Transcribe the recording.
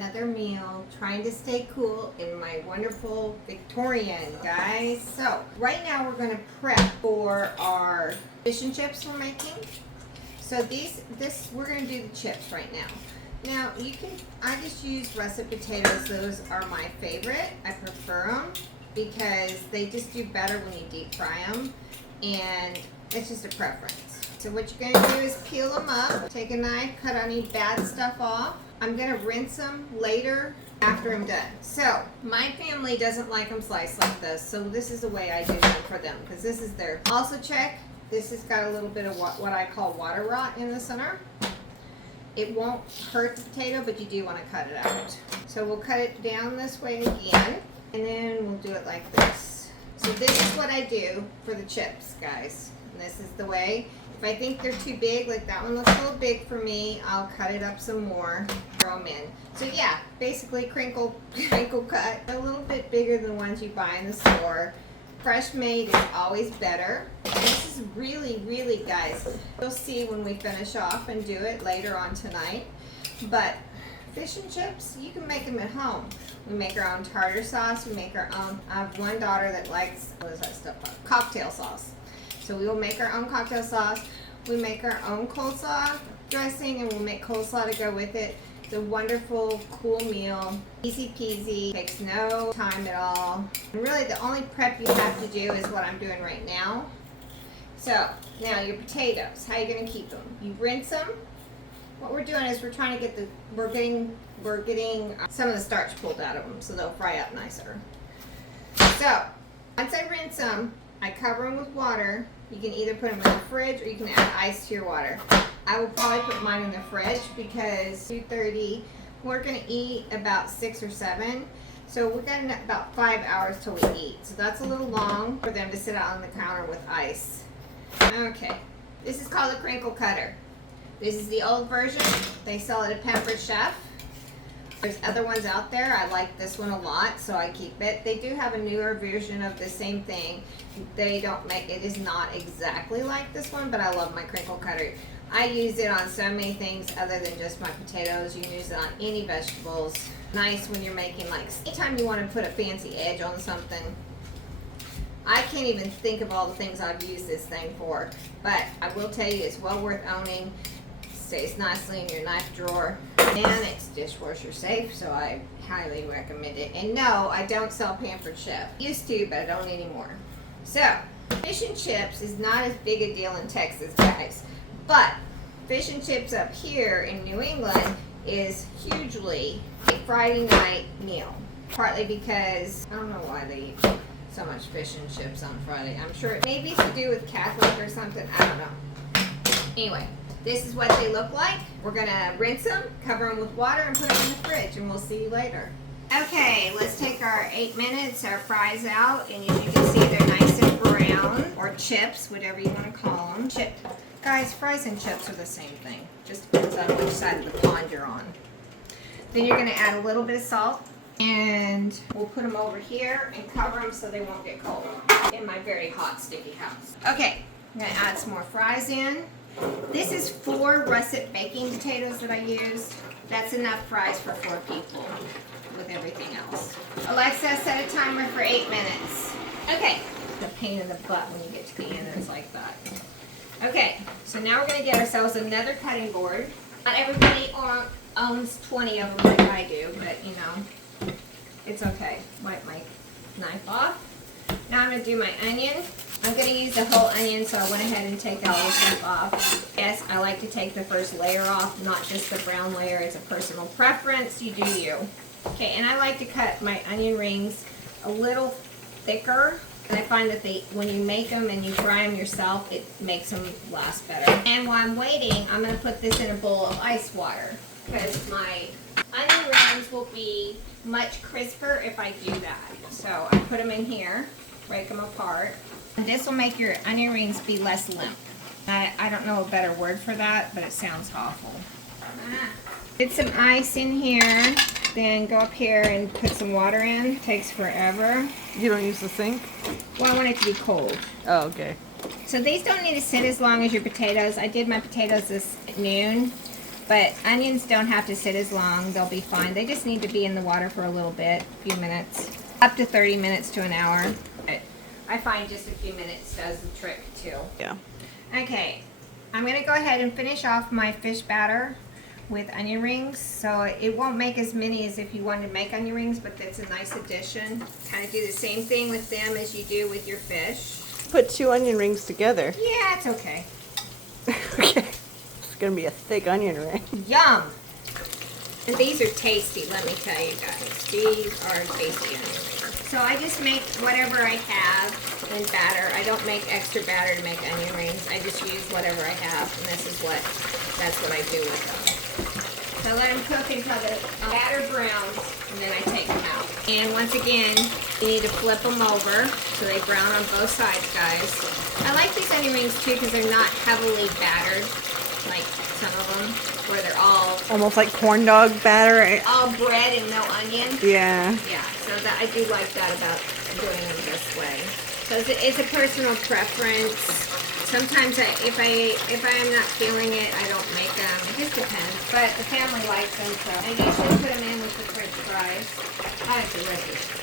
another meal, trying to stay cool in my wonderful Victorian, guys. So right now we're going to prep for our fish and chips we're making. So we're going to do the chips right now. Now I just use russet potatoes. Those are my favorite. I prefer them because they just do better when you deep fry them, and it's just a preference. So what you're going to do is peel them up, take a knife, cut any bad stuff off. I'm going to rinse them later after I'm done. So my family doesn't like them sliced like this, so this is the way I do them for them, because this is their. Also check, this has got a little bit of what I call water rot in the center. It won't hurt the potato, but you do want to cut it out. So we'll cut it down this way again, and then we'll do it like this. So this is what I do for the chips, guys. And this is the way. If I think they're too big, like that one looks a little big for me, I'll cut it up some more, throw them in. So yeah, basically crinkle cut, a little bit bigger than the ones you buy in the store. Fresh made is always better. And this is really, really, guys, you'll see when we finish off and do it later on tonight. But fish and chips, you can make them at home. We make our own tartar sauce. We make our own. I have one daughter that likes, what is that stuff called? Cocktail sauce. So we will make our own cocktail sauce. We make our own coleslaw dressing, and we'll make coleslaw to go with it. It's a wonderful, cool meal. Easy peasy, takes no time at all. And really the only prep you have to do is what I'm doing right now. So now your potatoes, how are you going to keep them? You rinse them. What we're doing is we're trying to get we're getting some of the starch pulled out of them so they'll fry up nicer. So once I rinse them, I cover them with water. You can either put them in the fridge or you can add ice to your water. I will probably put mine in the fridge because 2:30, we're going to eat about 6 or 7. So we're getting about 5 hours till we eat. So that's a little long for them to sit out on the counter with ice. Okay, this is called a crinkle cutter. This is the old version. They sell it at Pampered Chef. There's other ones out there. I like this one a lot, so I keep it. They do have a newer version of the same thing. They don't make it. Is not exactly like this one, but I love my crinkle cutter. I use it on so many things other than just my potatoes. You can use it on any vegetables. Nice when you're making, like, anytime you want to put a fancy edge on something. I can't even think of all the things I've used this thing for, but I will tell you it's well worth owning. Stays nicely in your knife drawer, and it's dishwasher safe, so I highly recommend it. And no, I don't sell Pampered Chef. Used to, but I don't anymore. So fish and chips is not as big a deal in Texas, guys, but fish and chips up here in New England is hugely a Friday night meal, partly because I don't know why they eat so much fish and chips on Friday. I'm sure it may be to do with Catholic or something, I don't know. Anyway, this is what they look like. We're gonna rinse them, cover them with water, and put them in the fridge, and we'll see you later. Okay, let's take our 8 minutes, our fries out, and as you can see, they're nice and brown, or chips, whatever you want to call them. Guys, fries and chips are the same thing. Just depends on which side of the pond you're on. Then you're gonna add a little bit of salt, and we'll put them over here and cover them so they won't get cold in my very hot, sticky house. Okay, I'm gonna add some more fries in. This is 4 russet baking potatoes that I used. That's enough fries for 4 people with everything else. Alexa, set a timer for 8 minutes. Okay. The pain in the butt when you get to the end, it's like that. Okay, so now we're going to get ourselves another cutting board. Not everybody owns 20 of them like I do, but you know, it's okay. Wipe my knife off. Now I'm going to do my onion. I'm going to use the whole onion, so I went ahead and take all the stuff off. Yes, I like to take the first layer off, not just the brown layer. It's a personal preference. You do you. Okay, and I like to cut my onion rings a little thicker. And I find that when you make them and you fry them yourself, it makes them last better. And while I'm waiting, I'm going to put this in a bowl of ice water, because my onion rings will be much crisper if I do that. So I put them in here, break them apart. And this will make your onion rings be less limp. I don't know a better word for that, but it sounds awful. Put some ice in here, then go up here and put some water in. It takes forever. You don't use the sink? Well, I want it to be cold. Oh, okay. So these don't need to sit as long as your potatoes. I did my potatoes this at noon, But onions don't have to sit as long. They'll be fine. They just need to be in the water for a little bit, a few minutes. Up to 30 minutes to an hour. I find just a few minutes does the trick too. Yeah. Okay, I'm gonna go ahead and finish off my fish batter with onion rings. So it won't make as many as if you wanted to make onion rings, but that's a nice addition. Kind of do the same thing with them as you do with your fish. Put 2 onion rings together. Yeah, it's okay. Okay. It's gonna be a thick onion ring. Yum! And these are tasty, let me tell you guys. These are tasty onion rings. So I just make whatever I have in batter. I don't make extra batter to make onion rings. I just use whatever I have, and that's what I do with them. So let them cook until the batter browns, and then I take them out. And once again, you need to flip them over so they brown on both sides, guys. I like these onion rings too because they're not heavily battered like some of them, where they're all Almost like corn dog batter. all bread and no onion. Yeah. Yeah, so that I do like that about doing them this way. So it's a personal preference. Sometimes if I am not feeling it, I don't make them. It just depends. But the family likes them, so I usually put them in with the French fries. Oh, it's delicious.